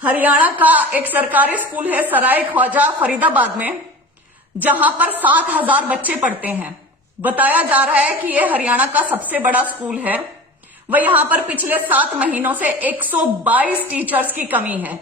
हरियाणा का एक सरकारी स्कूल है सराय ख्वाजा फरीदाबाद में, जहां पर 7,000 बच्चे पढ़ते हैं। बताया जा रहा है कि यह हरियाणा का सबसे बड़ा स्कूल है। वह यहां पर पिछले 7 महीनों से 122 टीचर्स की कमी है।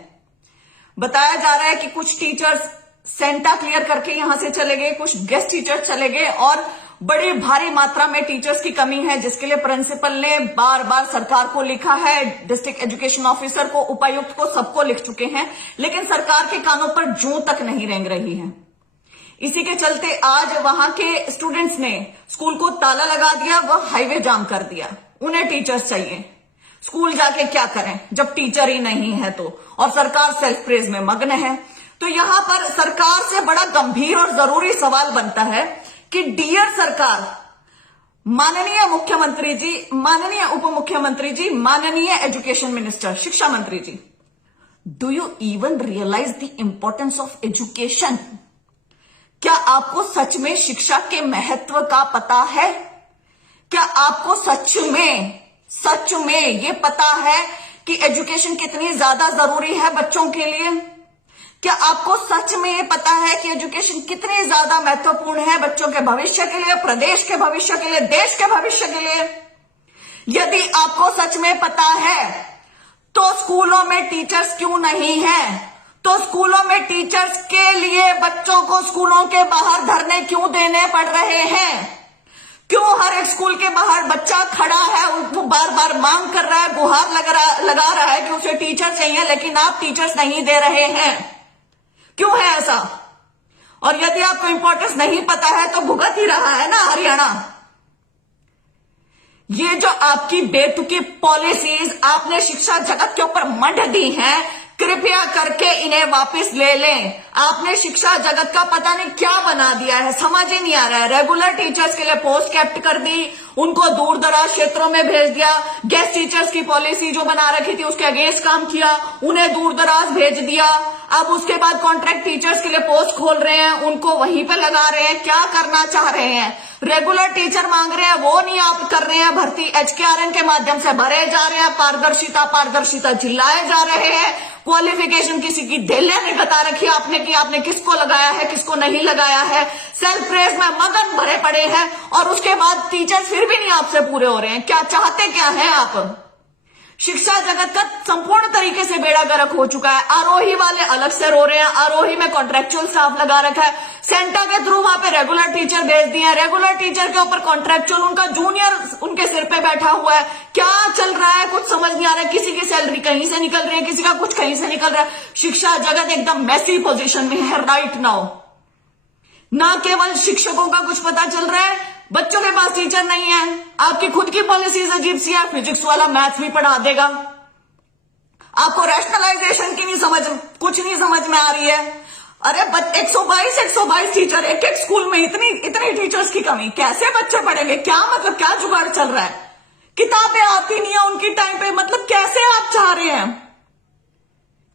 बताया जा रहा है कि कुछ टीचर्स सेंटा क्लियर करके यहां से चले गए, कुछ गेस्ट टीचर्स चले गए और बड़ी भारी मात्रा में टीचर्स की कमी है, जिसके लिए प्रिंसिपल ने बार बार सरकार को लिखा है, डिस्ट्रिक्ट एजुकेशन ऑफिसर को, उपायुक्त को, सबको लिख चुके हैं, लेकिन सरकार के कानों पर जूं तक नहीं रेंग रही है। इसी के चलते आज वहां के स्टूडेंट्स ने स्कूल को ताला लगा दिया, वह हाईवे जाम कर दिया। उन्हें टीचर्स चाहिए, स्कूल जाके क्या करें जब टीचर ही नहीं है तो, और सरकार सेल्फ प्रेज में मग्न है। तो यहां पर सरकार से बड़ा गंभीर और जरूरी सवाल बनता है कि डियर सरकार, माननीय मुख्यमंत्री जी, माननीय उप मुख्यमंत्री जी, माननीय एजुकेशन मिनिस्टर, शिक्षा मंत्री ji, do you even realise the importance of education? क्या आपको सच में शिक्षा के महत्व का पता है? क्या आपको सच में ये पता है कि एजुकेशन कितनी ज्यादा जरूरी है बच्चों के लिए? क्या आपको सच में ये पता है कि एजुकेशन कितनी ज्यादा महत्वपूर्ण है बच्चों के भविष्य के लिए, प्रदेश के भविष्य के लिए, देश के भविष्य के लिए? यदि आपको सच में पता है तो स्कूलों में टीचर्स क्यों नहीं है? तो स्कूलों में टीचर्स के लिए बच्चों को स्कूलों के बाहर धरने क्यों देने पड़ रहे हैं? क्यों हर एक स्कूल के बाहर बच्चा खड़ा है, वो बार बार मांग कर रहा है, गुहार लगा रहा है कि उसे टीचर चाहिए, लेकिन आप टीचर्स नहीं दे रहे हैं? क्यों है ऐसा? और यदि आपको इंपॉर्टेंस नहीं पता है तो भुगत ही रहा है ना हरियाणा। ये जो आपकी बेतुकी पॉलिसीज आपने शिक्षा जगत के ऊपर मंड दी हैं, कृपया करके इन्हें वापस ले लें। आपने शिक्षा जगत का पता नहीं क्या बना दिया है, समझ ही नहीं आ रहा है। रेगुलर टीचर्स के लिए पोस्ट कैप्ट कर दी, उनको दूर दराज क्षेत्रों में भेज दिया। गेस्ट टीचर्स की पॉलिसी जो बना रखी थी उसके अगेंस्ट काम किया, उन्हें दूर दराज भेज दिया। अब उसके बाद कॉन्ट्रैक्ट टीचर्स के लिए पोस्ट खोल रहे हैं, उनको वहीं पे लगा रहे हैं। क्या करना चाह रहे हैं? रेगुलर टीचर मांग रहे हैं, वो नहीं आप कर रहे हैं भर्ती, एचकेआरएन के माध्यम से भरे जा रहे हैं। पारदर्शिता चिल्लाए जा रहे हैं। क्वालिफिकेशन किसी की दिल्ली ने बता रखी है आपने कि आपने किसको लगाया है, किसको नहीं लगाया है। सेल्फ प्रेज में मगन भरे पड़े हैं और उसके बाद टीचर फिर भी नहीं आपसे पूरे हो रहे हैं। क्या चाहते क्या है आप? शिक्षा जगत का संपूर्ण तरीके से बेड़ा गर्क हो चुका है। आरोही वाले अलग से रो रहे हैं, आरोही में कॉन्ट्रेक्चुअल स्टाफ लगा रखा है। सेंटा के थ्रू वहां पे रेगुलर टीचर भेज दिए हैं, रेगुलर टीचर के ऊपर कॉन्ट्रेक्चुअल, उनका जूनियर उनके सिर पे बैठा हुआ है। क्या चल रहा है कुछ समझ नहीं आ रहा है। किसी की सैलरी कहीं से निकल रही है, किसी का कुछ कहीं से निकल रहा है। शिक्षा जगत एकदम मैसी पोजीशन में है राइट नाउ। ना केवल शिक्षकों का कुछ पता चल रहा है, बच्चों के पास टीचर नहीं है। आपकी खुद की पॉलिसीज अजीब सी है, फिजिक्स वाला मैथ्स भी पढ़ा देगा। आपको रैशनलाइजेशन की कुछ नहीं समझ में आ रही है। अरे 122 टीचर एक एक स्कूल में, इतनी टीचर्स की कमी, कैसे बच्चे पढ़ेंगे? क्या मतलब, क्या जुगाड़ चल रहा है? किताबें आती नहीं है उनकी टाइम पे, मतलब कैसे आप चाह रहे हैं?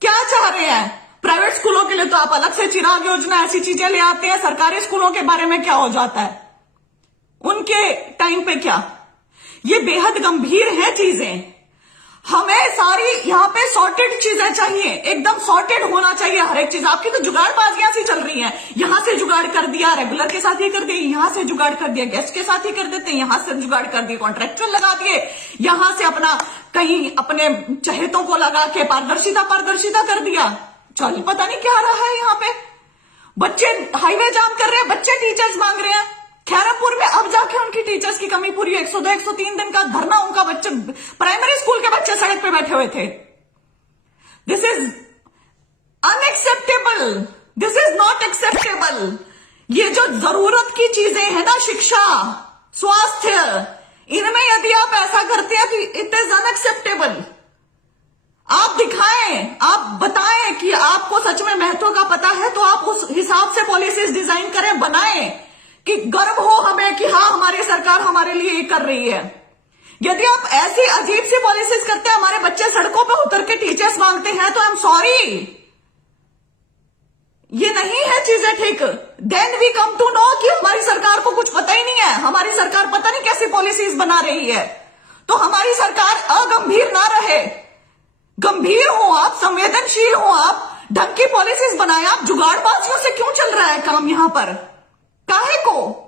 क्या चाह रहे हैं? प्राइवेट स्कूलों के लिए तो आप अलग से चिराग योजना ऐसी चीजें ले आते हैं, सरकारी स्कूलों के बारे में क्या हो जाता है उनके टाइम पे? क्या ये बेहद गंभीर है चीजें। हमें सारी यहां पे सॉर्टेड चीजें चाहिए, एकदम सॉर्टेड होना चाहिए हर एक चीज। आपकी तो जुगाड़बाजियां सी चल रही हैं। यहां से जुगाड़ कर दिया, रेगुलर के साथ ही कर दिया, यहां से जुगाड़ कर दिया, गेस्ट के साथ ही कर देते हैं, यहां से जुगाड़ कर दिया, कॉन्ट्रेक्चुअल लगा दिए, यहां से अपना कहीं अपने चहेतों को लगा के पारदर्शिता कर दिया। चल पता नहीं क्या रहा है यहाँ पे। बच्चे हाईवे जाम कर रहे हैं, बच्चे टीचर्स मांग रहे हैं। खैरापुर में अब जाके उनकी टीचर्स की कमी पूरी 102-103 दिन का धरना, उनका बच्चे, प्राइमरी स्कूल के बच्चे सड़क पे बैठे हुए थे। This is unacceptable, this is not acceptable. ये जो जरूरत की चीजें हैं ना, शिक्षा, स्वास्थ्य, इनमें यदि आप ऐसा करते हैं तो इट इज अनएक्सेप्टेबल। आप दिखाएं, आप बताएं कि आपको सच में महत्व का पता है, तो आप उस हिसाब से पॉलिसीज डिजाइन करें, बनाएं कि गर्व हो हमें कि हाँ हमारी सरकार हमारे लिए ये कर रही है। यदि आप ऐसी अजीब सी पॉलिसीज करते हैं, हमारे बच्चे सड़कों पर उतर के टीचर्स मांगते हैं, तो आई एम सॉरी, ये नहीं है चीजें ठीक। Then we come to know कि हमारी सरकार को कुछ पता ही नहीं है, हमारी सरकार पता नहीं कैसी पॉलिसीज बना रही है। तो हमारी सरकार अगंभीर ना रहे। गंभीर हो आप, संवेदनशील हो आप, ढंग की पॉलिसीज बनाए आप। जुगाड़बाजियों से क्यों चल रहा है काम यहां पर? काहे को?